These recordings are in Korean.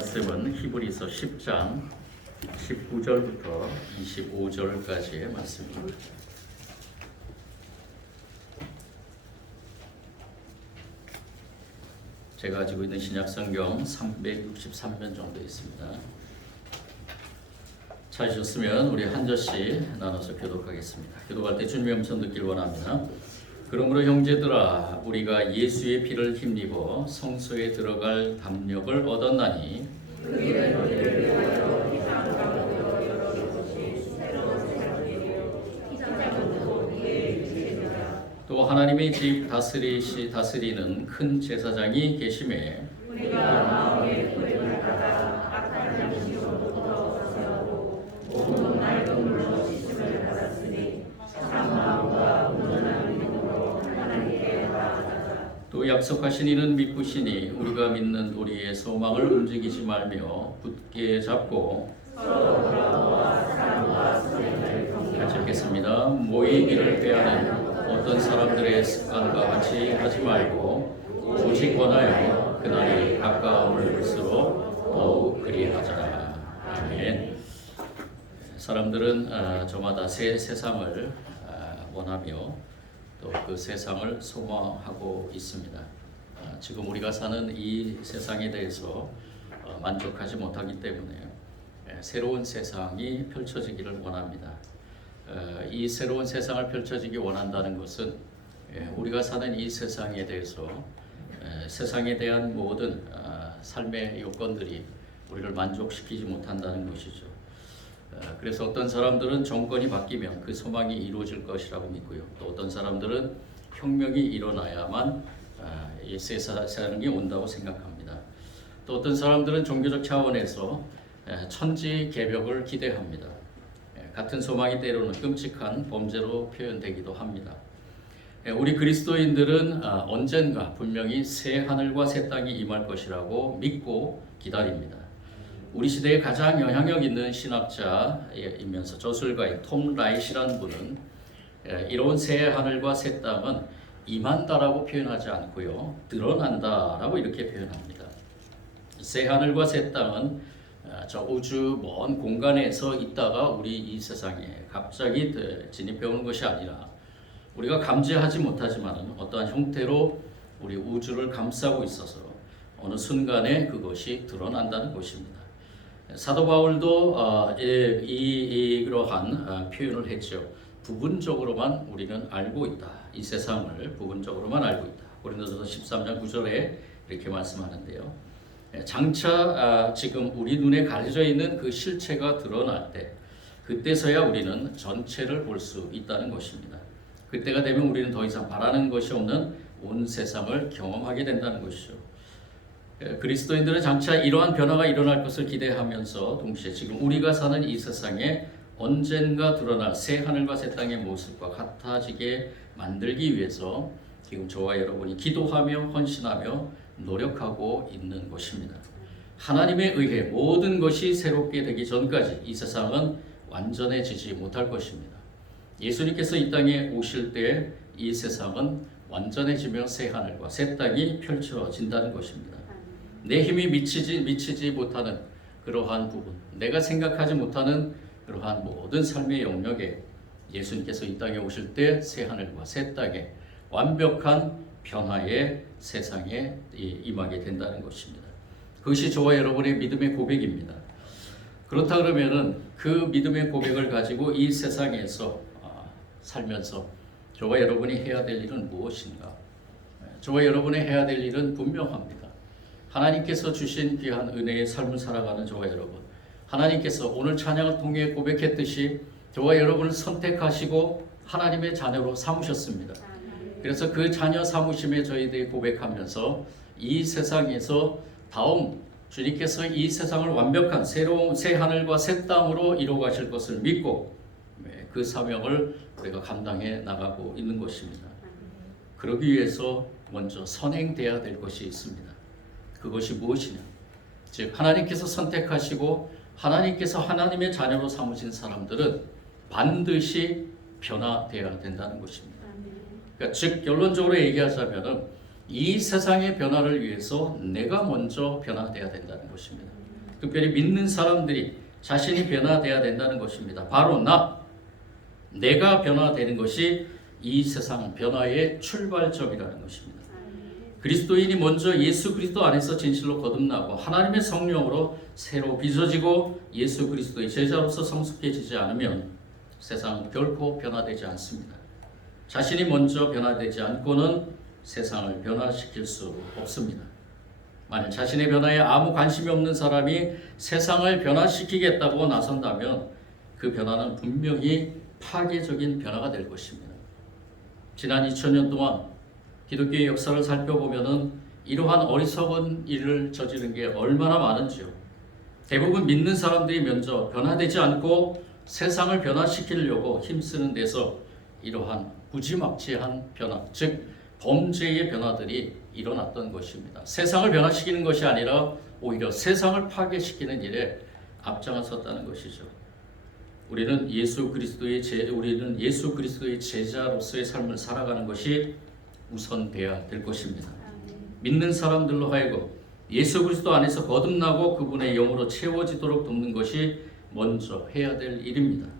말씀은 히브리서 10장 19절부터 25절까지의 말씀입니다. 제가 가지고 있는 신약성경 363면 정도 있습니다. 찾으셨으면 우리 한 절씩 나눠서 교독하겠습니다. 교독할 때 주님의 음성 듣길 원합니다. 그러므로 형제들아 우리가 예수의 피를 힘입어 성소에 들어갈 담력을 얻었나니 또 하나님의 집 다스리는 큰 제사장이 계심에 우리가 마음에 구원을 받아 악한 양심으로부터 벗어나고 온 낡은 물로 씻음을 받았으니 참 마음과 온전한 믿음으로 하나님께 나아가자. 또 약속하신 이는 믿으시니 우리가 믿는 우리의 소망을 움직이지 말며 굳게 잡고 서로 돌아와 사랑과 선행을 같이 읽겠습니다. 모이기를 빼앗는 어떤 사람들의 습관과 같이 하지 말고 오직 원하여 그날이 가까움을 볼수록 더욱 그리하자. 아멘. 사람들은 저마다 새 세상을 원하며 또 그 세상을 소망하고 있습니다. 지금 우리가 사는 이 세상에 대해서 만족하지 못하기 때문에 새로운 세상이 펼쳐지기를 원합니다. 이 새로운 세상을 펼쳐지기 원한다는 것은 우리가 사는 이 세상에 대해서 세상에 대한 모든 삶의 요건들이 우리를 만족시키지 못한다는 것이죠. 그래서 어떤 사람들은 정권이 바뀌면 그 소망이 이루어질 것이라고 믿고요. 또 어떤 사람들은 혁명이 일어나야만 이 세상이 온다고 생각합니다. 또 어떤 사람들은 종교적 차원에서 천지개벽을 기대합니다. 같은 소망이 때로는 끔찍한 범죄로 표현되기도 합니다. 우리 그리스도인들은 언젠가 분명히 새 하늘과 새 땅이 임할 것이라고 믿고 기다립니다. 우리 시대에 가장 영향력 있는 신학자이면서 저술가인 톰 라이시라는 분은 이런 새 하늘과 새 땅은 임한다라고 표현하지 않고요, 드러난다라고 이렇게 표현합니다. 새 하늘과 새 땅은 저 우주 먼 공간에서 있다가 우리 이 세상에 갑자기 진입해 오는 것이 아니라 우리가 감지하지 못하지만 어떠한 형태로 우리 우주를 감싸고 있어서 어느 순간에 그것이 드러난다는 것입니다. 사도 바울도 이러한 표현을 했죠. 부분적으로만 우리는 알고 있다. 이 세상을 부분적으로만 알고 있다. 고린도전서 13장 9절에 이렇게 말씀하는데요. 장차 지금 우리 눈에 가려져 있는 그 실체가 드러날 때 그때서야 우리는 전체를 볼 수 있다는 것입니다. 그때가 되면 우리는 더 이상 바라는 것이 없는 온 세상을 경험하게 된다는 것이죠. 그리스도인들은 장차 이러한 변화가 일어날 것을 기대하면서 동시에 지금 우리가 사는 이 세상에 언젠가 드러날 새 하늘과 새 땅의 모습과 같아지게 만들기 위해서 지금 저와 여러분이 기도하며 헌신하며 노력하고 있는 것입니다. 하나님에 의해 모든 것이 새롭게 되기 전까지 이 세상은 완전해지지 못할 것입니다. 예수님께서 이 땅에 오실 때 이 세상은 완전해지며 새 하늘과 새 땅이 펼쳐진다는 것입니다. 내 힘이 미치지 못하는 그러한 부분, 내가 생각하지 못하는 그러한 모든 삶의 영역에 예수님께서 이 땅에 오실 때 새 하늘과 새 땅에 완벽한 변화의 세상에 임하게 된다는 것입니다. 그것이 저와 여러분의 믿음의 고백입니다. 그렇다 그러면은 그 믿음의 고백을 가지고 이 세상에서 살면서 저와 여러분이 해야 될 일은 무엇인가? 저와 여러분이 해야 될 일은 분명합니다. 하나님께서 주신 귀한 은혜의 삶을 살아가는 저와 여러분, 하나님께서 오늘 찬양을 통해 고백했듯이 저와 여러분을 선택하시고 하나님의 자녀로 삼으셨습니다. 그래서 그 자녀 삼으심에 저희들이 고백하면서 이 세상에서 다음 주님께서 이 세상을 완벽한 새로운 새 하늘과 새 땅으로 이루어 가실 것을 믿고 그 사명을 우리가 감당해 나가고 있는 것입니다. 그러기 위해서 먼저 선행돼야 될 것이 있습니다. 그것이 무엇이냐? 즉 하나님께서 선택하시고 하나님께서 하나님의 자녀로 삼으신 사람들은 반드시 변화되어야 된다는 것입니다. 그러니까 즉 결론적으로 얘기하자면 이 세상의 변화를 위해서 내가 먼저 변화되어야 된다는 것입니다. 특별히 믿는 사람들이 자신이 변화되어야 된다는 것입니다. 바로 내가 변화되는 것이 이 세상 변화의 출발점이라는 것입니다. 그리스도인이 먼저 예수 그리스도 안에서 진실로 거듭나고 하나님의 성령으로 새로 빚어지고 예수 그리스도의 제자로서 성숙해지지 않으면 세상은 결코 변화되지 않습니다. 자신이 먼저 변화되지 않고는 세상을 변화시킬 수 없습니다. 만약 자신의 변화에 아무 관심이 없는 사람이 세상을 변화시키겠다고 나선다면 그 변화는 분명히 파괴적인 변화가 될 것입니다. 지난 2000년 동안 기독교의 역사를 살펴보면 이러한 어리석은 일을 저지른 게 얼마나 많은지요. 대부분 믿는 사람들이 먼저 변화되지 않고 세상을 변화시키려고 힘쓰는 데서 이러한 무지막지한 변화, 즉 범죄의 변화들이 일어났던 것입니다. 세상을 변화시키는 것이 아니라 오히려 세상을 파괴시키는 일에 앞장섰다는 것이죠. 우리는 예수 그리스도의 제자로서의 삶을 살아가는 것이 우선돼야 될 것입니다. 믿는 사람들로 하여금 예수 그리스도 안에서 거듭나고 그분의 영으로 채워지도록 돕는 것이 먼저 해야 될 일입니다.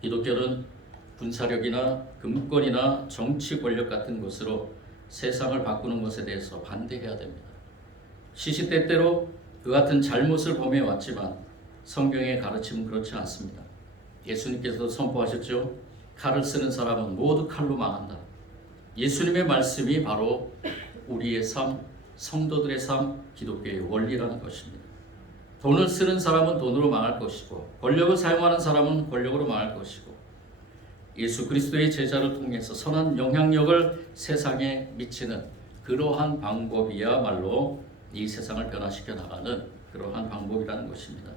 기독교는 군사력이나 금권이나 정치 권력 같은 것으로 세상을 바꾸는 것에 대해서 반대해야 됩니다. 시시때때로 그 같은 잘못을 범해왔지만 성경의 가르침은 그렇지 않습니다. 예수님께서도 선포하셨죠. 칼을 쓰는 사람은 모두 칼로 망한다. 예수님의 말씀이 바로 우리의 삶, 성도들의 삶, 기독교의 원리라는 것입니다. 돈을 쓰는 사람은 돈으로 망할 것이고 권력을 사용하는 사람은 권력으로 망할 것이고 예수 그리스도의 제자를 통해서 선한 영향력을 세상에 미치는 그러한 방법이야말로 이 세상을 변화시켜 나가는 그러한 방법이라는 것입니다.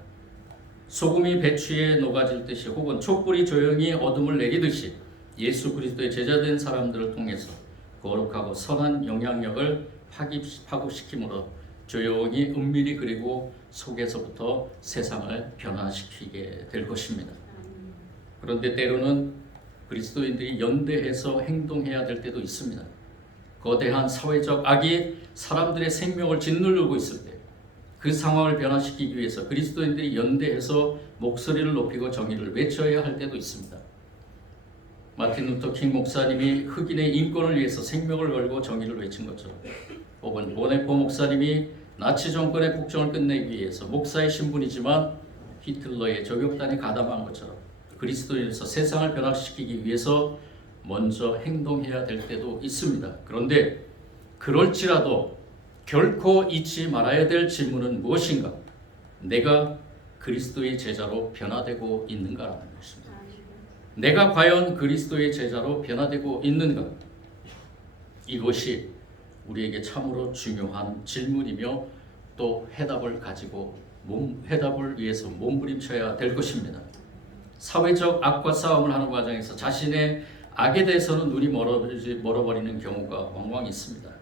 소금이 배추에 녹아질 듯이 혹은 촛불이 조용히 어둠을 내리듯이 예수 그리스도의 제자된 사람들을 통해서 거룩하고 선한 영향력을 파급시킴으로 조용히 은밀히 그리고 속에서부터 세상을 변화시키게 될 것입니다. 그런데 때로는 그리스도인들이 연대해서 행동해야 될 때도 있습니다. 거대한 사회적 악이 사람들의 생명을 짓누르고 있을 때 그 상황을 변화시키기 위해서 그리스도인들이 연대해서 목소리를 높이고 정의를 외쳐야 할 때도 있습니다. 마틴 루터 킹 목사님이 흑인의 인권을 위해서 생명을 걸고 정의를 외친 것처럼 혹은 보네포 목사님이 나치 정권의 국정을 끝내기 위해서 목사의 신분이지만 히틀러의 저격단에 가담한 것처럼 그리스도인에서 세상을 변화시키기 위해서 먼저 행동해야 될 때도 있습니다. 그런데 그럴지라도 결코 잊지 말아야 될 질문은 무엇인가? 내가 그리스도의 제자로 변화되고 있는가라는 것입니다. 내가 과연 그리스도의 제자로 변화되고 있는가? 이것이 우리에게 참으로 중요한 질문이며 또 해답을 위해서 몸부림쳐야 될 것입니다. 사회적 악과 싸움을 하는 과정에서 자신의 악에 대해서는 눈이 멀어버리는 경우가 왕왕 있습니다.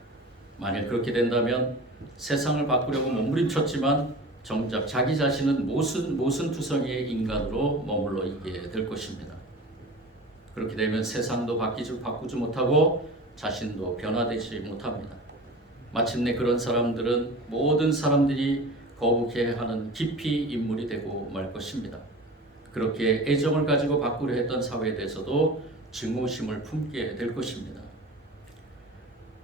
만약 그렇게 된다면 세상을 바꾸려고 몸부림쳤지만 정작 자기 자신은 모순투성이의 인간으로 머물러 있게 될 것입니다. 그렇게 되면 세상도 바꾸지 못하고 자신도 변화되지 못합니다. 마침내 그런 사람들은 모든 사람들이 거북해하는 기피 인물이 되고 말 것입니다. 그렇게 애정을 가지고 바꾸려 했던 사회에 대해서도 증오심을 품게 될 것입니다.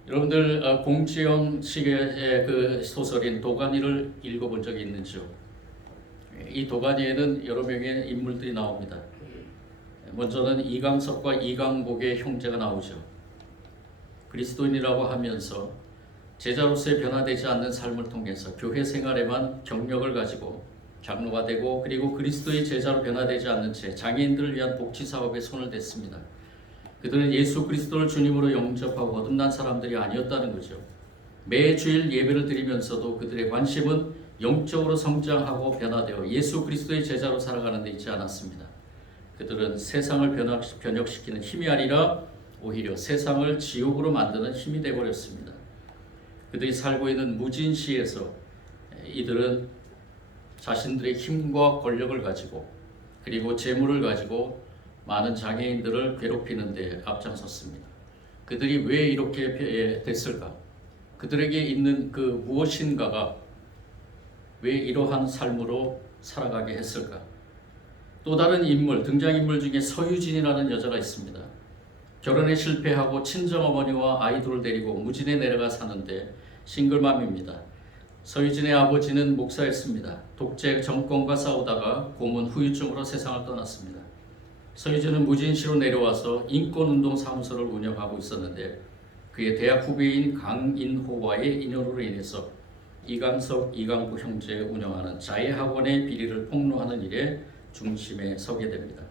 여러분들 공지영 씨의 그 소설인 도가니를 읽어본 적이 있는지요? 이 도가니에는 여러 명의 인물들이 나옵니다. 먼저는 이강석과 이강복의 형제가 나오죠. 그리스도인이라고 하면서 제자로서의 변화되지 않는 삶을 통해서 교회 생활에만 경력을 가지고 장로가 되고 그리고 그리스도의 제자로 변화되지 않는 채 장애인들을 위한 복지 사업에 손을 댔습니다. 그들은 예수 그리스도를 주님으로 영접하고 거듭난 사람들이 아니었다는 거죠. 매 주일 예배를 드리면서도 그들의 관심은 영적으로 성장하고 변화되어 예수 그리스도의 제자로 살아가는 데 있지 않았습니다. 그들은 세상을 변혁시키는 힘이 아니라 오히려 세상을 지옥으로 만드는 힘이 되어버렸습니다. 그들이 살고 있는 무진시에서 이들은 자신들의 힘과 권력을 가지고 그리고 재물을 가지고 많은 장애인들을 괴롭히는 데 앞장섰습니다. 그들이 왜 이렇게 됐을까? 그들에게 있는 그 무엇인가가 왜 이러한 삶으로 살아가게 했을까? 또 다른 인물, 등장인물 중에 서유진이라는 여자가 있습니다. 결혼에 실패하고 친정어머니와 아이들을 데리고 무진에 내려가 사는데 싱글맘입니다. 서유진의 아버지는 목사였습니다. 독재 정권과 싸우다가 고문 후유증으로 세상을 떠났습니다. 서유진은 무진시로 내려와서 인권운동 사무소를 운영하고 있었는데 그의 대학 후배인 강인호와의 인연으로 인해서 이강석, 이강구 형제 운영하는 자해학원의 비리를 폭로하는 일에 중심에 서게 됩니다.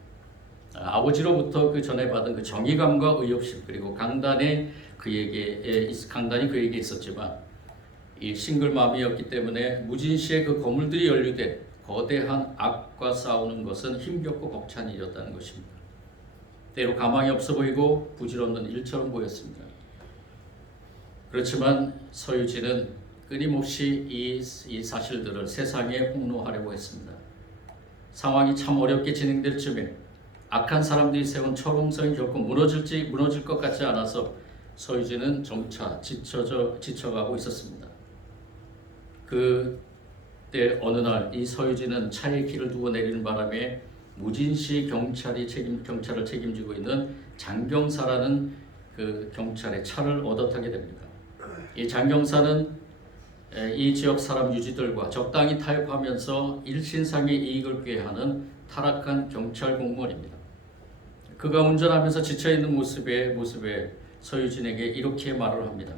아버지로부터 그 전에 받은 그 정의감과 의협심 그리고 강단이 그에게 있었지만 이 싱글맘이었기 때문에 무진시의 그 거물들이 연루돼 거대한 악과 싸우는 것은 힘겹고 벅찬 일이었다는 것입니다. 때로 가망이 없어 보이고 부질없는 일처럼 보였습니다. 그렇지만 서유진은 끊임없이 이 사실들을 세상에 폭로하려고 했습니다. 상황이 참 어렵게 진행될 즈음에 악한 사람들이 세운 철옹성이 결코 무너질 것 같지 않아서 서유진은 점차 지쳐가고 있었습니다. 그때 어느 날 이 서유진은 차에 길을 두고 내리는 바람에 무진시 경찰을 책임지고 있는 장경사라는 그 경찰의 차를 얻어 타게 됩니다. 이 장경사는 이 지역 사람 유지들과 적당히 타협하면서 일신상의 이익을 꾀하는 타락한 경찰 공무원입니다. 그가 운전하면서 지쳐있는 모습에 서유진에게 이렇게 말을 합니다.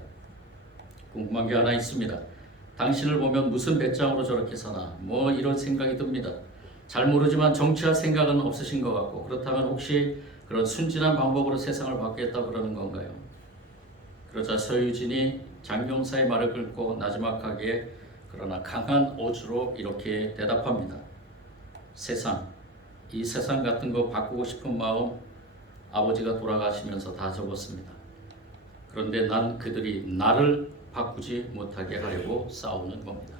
궁금한 게 하나 있습니다. 당신을 보면 무슨 배짱으로 저렇게 사나 뭐 이런 생각이 듭니다. 잘 모르지만 정치할 생각은 없으신 것 같고 그렇다면 혹시 그런 순진한 방법으로 세상을 바꾸겠다고 그러는 건가요? 그러자 서유진이 장경사의 말을 긁고 나지막하게 그러나 강한 어조로 이렇게 대답합니다. 이 세상 같은 거 바꾸고 싶은 마음 아버지가 돌아가시면서 다 접었습니다. 그런데 난 그들이 나를 바꾸지 못하게 하려고 싸우는 겁니다.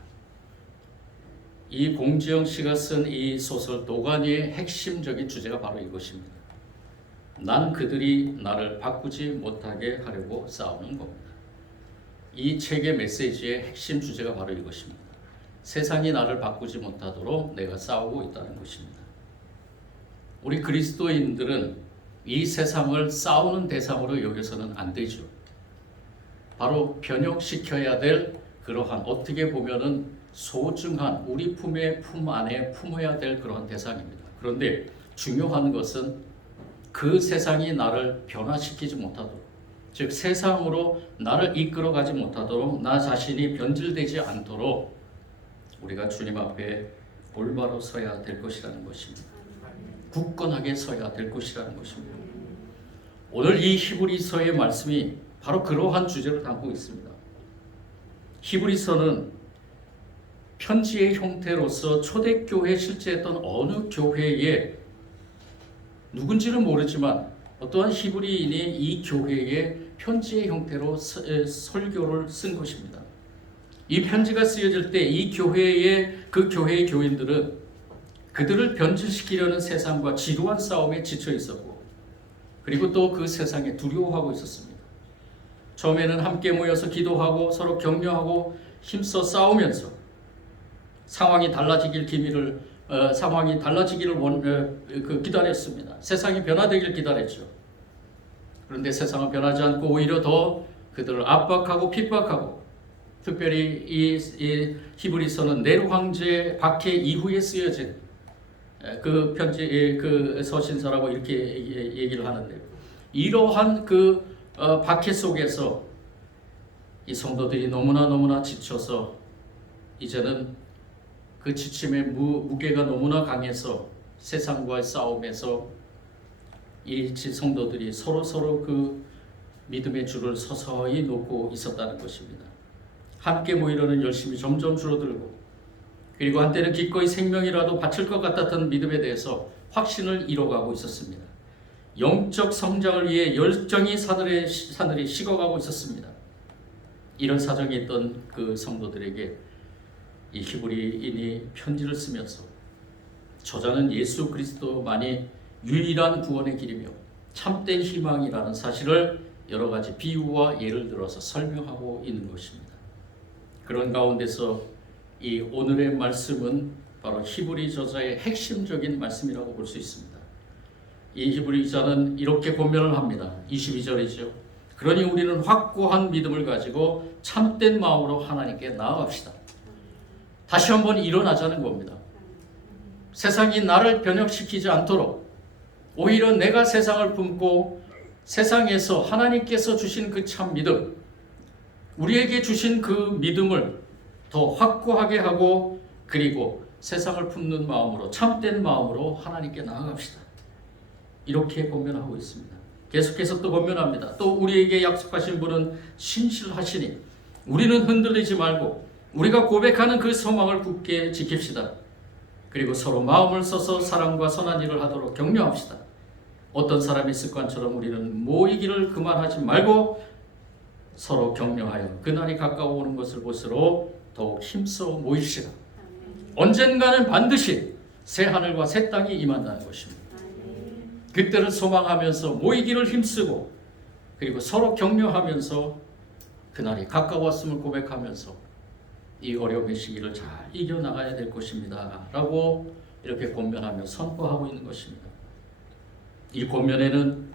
이 공지영 씨가 쓴 이 소설 도가니의 핵심적인 주제가 바로 이것입니다. 난 그들이 나를 바꾸지 못하게 하려고 싸우는 겁니다. 이 책의 메시지의 핵심 주제가 바로 이것입니다. 세상이 나를 바꾸지 못하도록 내가 싸우고 있다는 것입니다. 우리 그리스도인들은 이 세상을 싸우는 대상으로 여겨서는 안 되죠. 바로 변혁시켜야 될 그러한 어떻게 보면은 소중한 우리 품 안에 품어야 될 그러한 대상입니다. 그런데 중요한 것은 그 세상이 나를 변화시키지 못하도록, 즉 세상으로 나를 이끌어가지 못하도록 나 자신이 변질되지 않도록 우리가 주님 앞에 올바로 서야 될 것이라는 것입니다. 굳건하게 서야 될 것이라는 것입니다. 오늘 이 히브리서의 말씀이 바로 그러한 주제를 담고 있습니다. 히브리서는 편지의 형태로서 초대교회에 실제했던 어느 교회에 누군지는 모르지만 어떠한 히브리인이 이 교회에 편지의 형태로 설교를 쓴 것입니다. 이 편지가 쓰여질 때 이 그 교회의 교인들은 그들을 변질시키려는 세상과 지루한 싸움에 지쳐 있었고 그리고 또 그 세상에 두려워하고 있었습니다. 처음에는 함께 모여서 기도하고 서로 격려하고 힘써 싸우면서 상황이 달라지기를 기다렸습니다. 세상이 변화되길 기다렸죠. 그런데 세상은 변하지 않고 오히려 더 그들을 압박하고 핍박하고 특별히 이 히브리서는 네로 황제 박해 이후에 쓰여진 그 편지 그 서신서라고 이렇게 얘기를 하는데요. 이러한 그 박해 속에서 이 성도들이 너무나 지쳐서 이제는 그 지침의 무게가 너무나 강해서 세상과의 싸움에서 이 성도들이 서로 그 믿음의 줄을 서서히 놓고 있었다는 것입니다. 함께 모이려는 열심이 점점 줄어들고 그리고 한때는 기꺼이 생명이라도 바칠 것 같았던 믿음에 대해서 확신을 잃어가고 있었습니다. 영적 성장을 위해 열정이 사늘이 식어가고 있었습니다. 이런 사정이 있던 그 성도들에게 이 히브리인이 편지를 쓰면서 저자는 예수 그리스도만이 유일한 구원의 길이며 참된 희망이라는 사실을 여러 가지 비유와 예를 들어서 설명하고 있는 것입니다. 그런 가운데서 이 오늘의 말씀은 바로 히브리 저자의 핵심적인 말씀이라고 볼 수 있습니다. 이 히브리 기자는 이렇게 권면을 합니다. 22절이죠. 그러니 우리는 확고한 믿음을 가지고 참된 마음으로 하나님께 나아갑시다. 다시 한번 일어나자는 겁니다. 세상이 나를 변혁시키지 않도록 오히려 내가 세상을 품고 세상에서 하나님께서 주신 그 참 믿음, 우리에게 주신 그 믿음을 더 확고하게 하고 그리고 세상을 품는 마음으로 참된 마음으로 하나님께 나아갑시다. 이렇게 권면하고 있습니다. 계속해서 또 권면합니다. 또 우리에게 약속하신 분은 신실하시니 우리는 흔들리지 말고 우리가 고백하는 그 소망을 굳게 지킵시다. 그리고 서로 마음을 써서 사랑과 선한 일을 하도록 격려합시다. 어떤 사람의 습관처럼 우리는 모이기를 그만하지 말고 서로 격려하여 그날이 가까워오는 것을 보시러 더욱 힘써 모입시다. 언젠가는 반드시 새 하늘과 새 땅이 임한다는 것입니다. 그때를 소망하면서 모이기를 힘쓰고 그리고 서로 격려하면서 그날이 가까웠음을 고백하면서 이 어려움의 시기를 잘 이겨나가야 될 것입니다. 라고 이렇게 권면하며 선포하고 있는 것입니다. 이 권면에는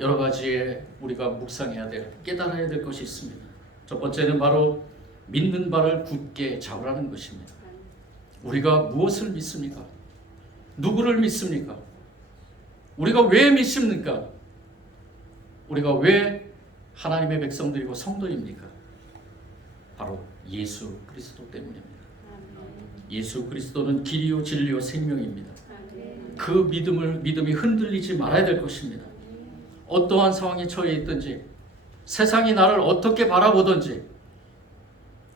여러 가지의 우리가 묵상해야 될, 깨달아야 될 것이 있습니다. 첫 번째는 바로 믿는 바를 굳게 잡으라는 것입니다. 우리가 무엇을 믿습니까? 누구를 믿습니까? 우리가 왜 믿습니까? 우리가 왜 하나님의 백성들이고 성도입니까? 바로 예수 그리스도 때문입니다. 예수 그리스도는 길이요 진리요 생명입니다. 그 믿음이 흔들리지 말아야 될 것입니다. 어떠한 상황에 처해 있든지 세상이 나를 어떻게 바라보든지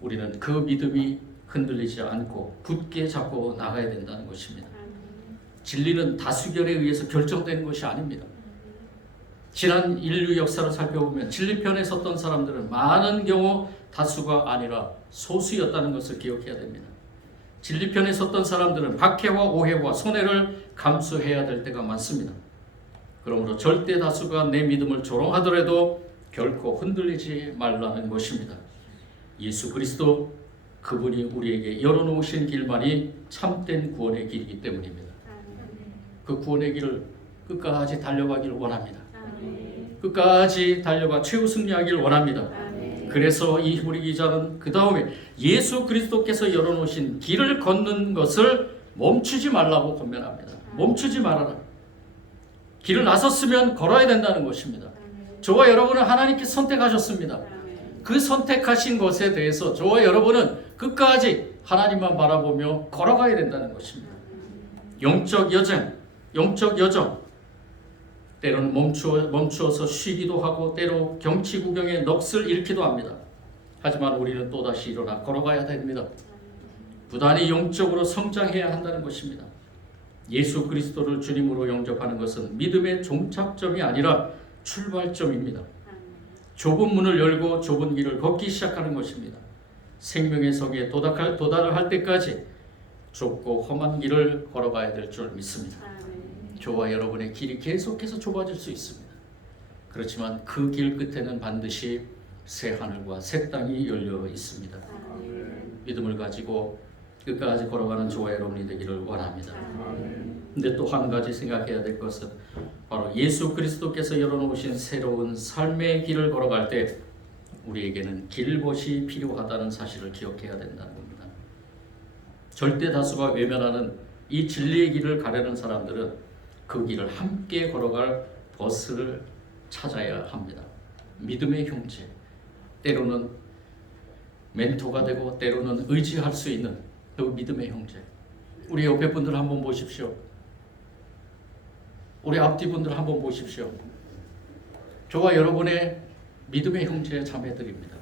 우리는 그 믿음이 흔들리지 않고 굳게 잡고 나가야 된다는 것입니다. 진리는 다수결에 의해서 결정되는 것이 아닙니다. 지난 인류 역사를 살펴보면 진리편에 섰던 사람들은 많은 경우 다수가 아니라 소수였다는 것을 기억해야 됩니다. 진리편에 섰던 사람들은 박해와 오해와 손해를 감수해야 될 때가 많습니다. 그러므로 절대 다수가 내 믿음을 조롱하더라도 결코 흔들리지 말라는 것입니다. 예수 그리스도 그분이 우리에게 열어놓으신 길만이 참된 구원의 길이기 때문입니다. 그 구원의 길을 끝까지 달려가기를 원합니다. 끝까지 달려가 최후 승리하기를 원합니다. 그래서 이 히브리 기자는 그 다음에 예수 그리스도께서 열어놓으신 길을 걷는 것을 멈추지 말라고 권면합니다. 멈추지 말아라. 길을 나섰으면 걸어야 된다는 것입니다. 저와 여러분은 하나님께 선택하셨습니다. 그 선택하신 것에 대해서 저와 여러분은 끝까지 하나님만 바라보며 걸어가야 된다는 것입니다. 영적 여정, 때로는 멈추어서 쉬기도 하고 때로 경치 구경에 넋을 잃기도 합니다. 하지만 우리는 또다시 일어나 걸어가야 됩니다. 부단히 영적으로 성장해야 한다는 것입니다. 예수 그리스도를 주님으로 영접하는 것은 믿음의 종착점이 아니라 출발점입니다. 좁은 문을 열고 좁은 길을 걷기 시작하는 것입니다. 생명의 성에 도달을 할 때까지 좁고 험한 길을 걸어가야 될 줄 믿습니다. 저와 여러분의 길이 계속해서 좁아질 수 있습니다. 그렇지만 그 길 끝에는 반드시 새 하늘과 새 땅이 열려 있습니다. 믿음을 가지고 끝까지 걸어가는 저와 여러분이 되기를 원합니다. 근데 또 한 가지 생각해야 될 것은 바로 예수 그리스도께서 열어놓으신 새로운 삶의 길을 걸어갈 때 우리에게는 길벗이 필요하다는 사실을 기억해야 된다는 겁니다. 절대 다수가 외면하는 이 진리의 길을 가려는 사람들은 그 길을 함께 걸어갈 벗을 찾아야 합니다. 믿음의 형제, 때로는 멘토가 되고 때로는 의지할 수 있는 그 믿음의 형제. 우리 옆에 분들 한번 보십시오. 우리 앞뒤 분들 한번 보십시오. 저와 여러분의 믿음의 형제 자매들입니다.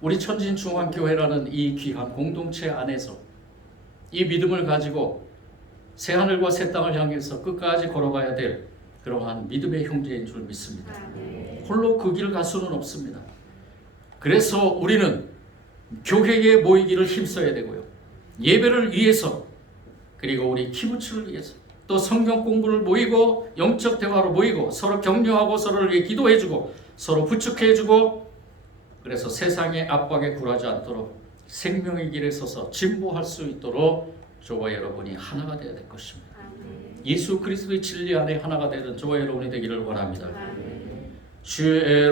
우리 천진중앙교회라는 이 귀한 공동체 안에서 이 믿음을 가지고 새 하늘과 새 땅을 향해서 끝까지 걸어가야 될 그러한 믿음의 형제인 줄 믿습니다. 홀로 그 길을 갈 수는 없습니다. 그래서 우리는 교회에 모이기를 힘써야 되고요. 예배를 위해서 그리고 우리 키부츠를 위해서 또 성경 공부를 모이고 영적 대화로 모이고 서로 격려하고 서로를 위해 기도해주고 서로 부축해주고 그래서 세상의 압박에 굴하지 않도록 생명의 길에 서서 진보할 수 있도록 저와 여러분이 하나가 되어야 될 것입니다. 예수 그리스도의 진리 안에 하나가 되는 저와 여러분이 되기를 원합니다.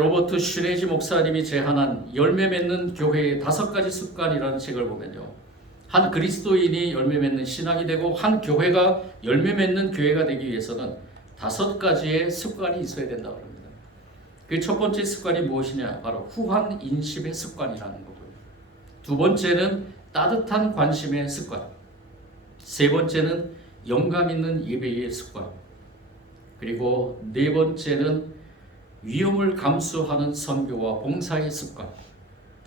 로버트 슈네지 목사님이 제안한 열매 맺는 교회의 5가지 습관이라는 책을 보면요, 한 그리스도인이 열매 맺는 신앙이 되고 한 교회가 열매 맺는 교회가 되기 위해서는 5가지의 습관이 있어야 된다고 합니다. 그 첫 번째 습관이 무엇이냐? 바로 후한 인심의 습관이라는 거고요. 두 번째는 따뜻한 관심의 습관. 세 번째는 영감 있는 예배의 습관. 그리고 네 번째는 위험을 감수하는 선교와 봉사의 습관.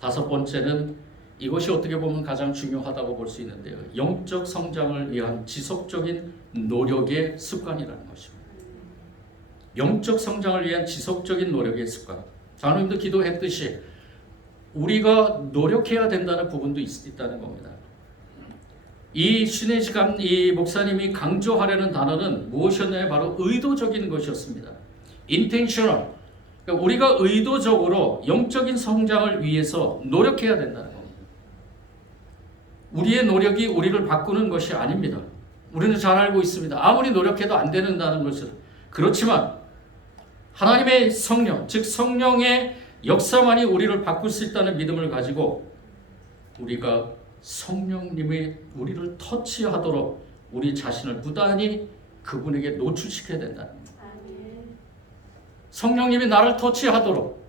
5번째는 이것이 어떻게 보면 가장 중요하다고 볼 수 있는데요, 영적 성장을 위한 지속적인 노력의 습관이라는 것입니다. 영적 성장을 위한 지속적인 노력의 습관. 장로님도 기도했듯이 우리가 노력해야 된다는 부분도 있다는 겁니다. 이 이 목사님이 강조하려는 단어는 무엇이었나요? 바로 의도적인 것이었습니다. intentional. 그러니까 우리가 의도적으로 영적인 성장을 위해서 노력해야 된다는 겁니다. 우리의 노력이 우리를 바꾸는 것이 아닙니다. 우리는 잘 알고 있습니다. 아무리 노력해도 안 된다는 것을. 그렇지만 하나님의 성령, 즉 성령의 역사만이 우리를 바꿀 수 있다는 믿음을 가지고 우리가 성령님이 우리를 터치하도록 우리 자신을 부단히 그분에게 노출시켜야 된다는 겁니다. 성령님이 나를 터치하도록,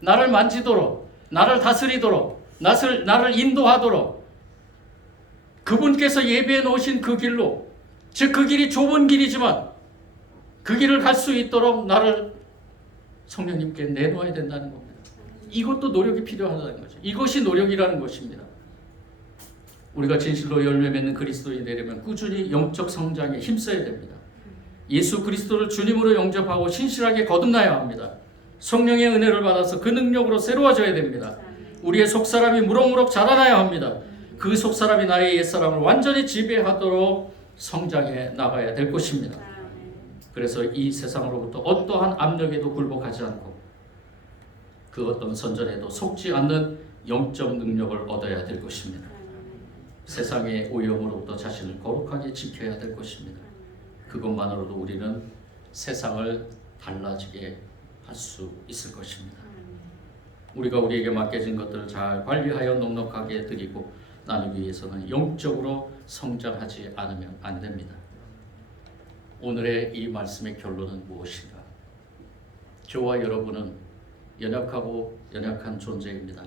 나를 만지도록, 나를 다스리도록, 나를 인도하도록 그분께서 예비해 놓으신 그 길로, 즉 그 길이 좁은 길이지만 그 길을 갈 수 있도록 나를 성령님께 내놓아야 된다는 겁니다. 이것도 노력이 필요하다는 거죠. 이것이 노력이라는 것입니다. 우리가 진실로 열매 맺는 그리스도인이 되려면 꾸준히 영적 성장에 힘써야 됩니다. 예수 그리스도를 주님으로 영접하고 신실하게 거듭나야 합니다. 성령의 은혜를 받아서 그 능력으로 새로워져야 됩니다. 우리의 속사람이 무럭무럭 자라나야 합니다. 그 속사람이 나의 옛사람을 완전히 지배하도록 성장해 나가야 될 것입니다. 그래서 이 세상으로부터 어떠한 압력에도 굴복하지 않고 그 어떤 선전에도 속지 않는 영적 능력을 얻어야 될 것입니다. 세상의 오염으로부터 자신을 거룩하게 지켜야 될 것입니다. 그것만으로도 우리는 세상을 달라지게 할 수 있을 것입니다. 우리가 우리에게 맡겨진 것들을 잘 관리하여 넉넉하게 드리고 나누기 위해서는 영적으로 성장하지 않으면 안 됩니다. 오늘의 이 말씀의 결론은 무엇인가? 저와 여러분은 연약하고 연약한 존재입니다.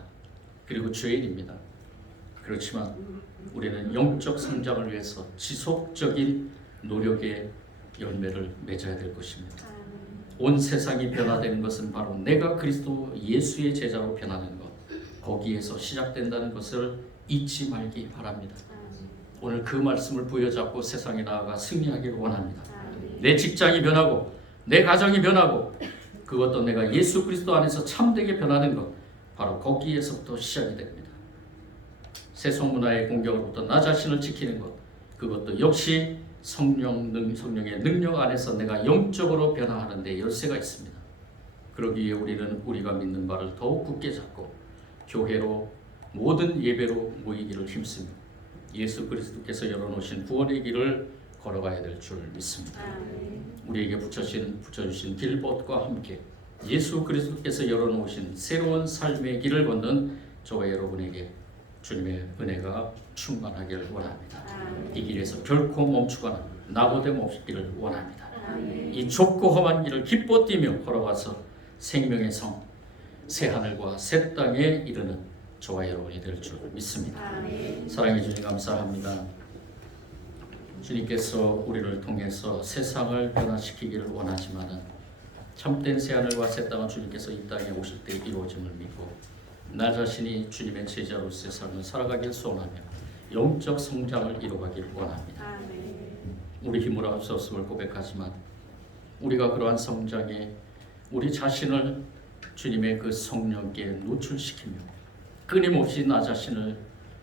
그리고 죄인입니다. 그렇지만 우리는 영적 성장을 위해서 지속적인 노력의 열매를 맺어야 될 것입니다. 온 세상이 변화되는 것은 바로 내가 그리스도 예수의 제자로 변하는 것, 거기에서 시작된다는 것을 잊지 말기 바랍니다. 오늘 그 말씀을 부여잡고 세상에 나아가 승리하기를 원합니다. 내 직장이 변하고 내 가정이 변하고 그것도 내가 예수 그리스도 안에서 참되게 변하는 것, 바로 거기에서부터 시작이 됩니다. 세속 문화의 공격으로부터 나 자신을 지키는 것, 그것도 역시 성령의 능력 안에서 내가 영적으로 변화하는 데 열쇠가 있습니다. 그러기 위해 우리는 우리가 믿는 바를 더욱 굳게 잡고 교회로 모든 예배로 모이기를 힘쓰며 예수 그리스도께서 열어놓으신 구원의 길을 걸어가야 될 줄 믿습니다. 우리에게 붙여주신 길벗과 함께 예수 그리스도께서 열어놓으신 새로운 삶의 길을 걷는 저와 여러분에게 주님의 은혜가 충만하기를 원합니다. 이 길에서 결코 멈추거나 나고됨 없기를 원합니다. 이 좁고 험한 길을 기뻐 뛰며 걸어가서 생명의 성, 새 하늘과 새 땅에 이르는 저와 여러분이 될 줄 믿습니다. 사랑해 주님 감사합니다. 주님께서 우리를 통해서 세상을 변화시키기를 원하지만은 참된 새 하늘과 새 땅은 주님께서 이 땅에 오실 때 이루어짐을 믿고 나 자신이 주님의 제자로서의 삶을 살아가길 소원하며 영적 성장을 이루어가길 원합니다. 우리 힘으로 할 수 없음을 고백하지만 우리가 그러한 성장에 우리 자신을 주님의 그 성령께 노출시키며 끊임없이 나 자신을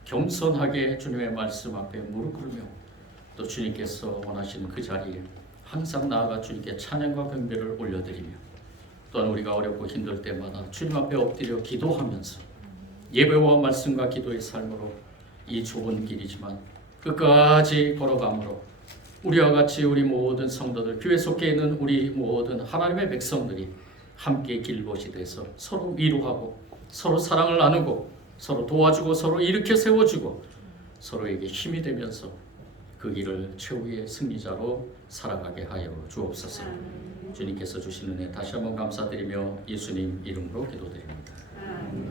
겸손하게 주님의 말씀 앞에 무릎 꿇으며 또 주님께서 원하시는 그 자리에 항상 나아가 주님께 찬양과 경배를 올려드리며 또한 우리가 어렵고 힘들 때마다 주님 앞에 엎드려 기도하면서 예배와 말씀과 기도의 삶으로 이 좁은 길이지만 끝까지 걸어감으로 우리와 같이 우리 모든 성도들, 교회 속에 있는 우리 모든 하나님의 백성들이 함께 길봇이 돼서 서로 위로하고 서로 사랑을 나누고 서로 도와주고 서로 일으켜 세워주고 서로에게 힘이 되면서 그 길을 최후의 승리자로 살아가게 하여 주옵소서. 주님께서 주신 은혜 다시 한번 감사드리며 예수님 이름으로 기도드립니다.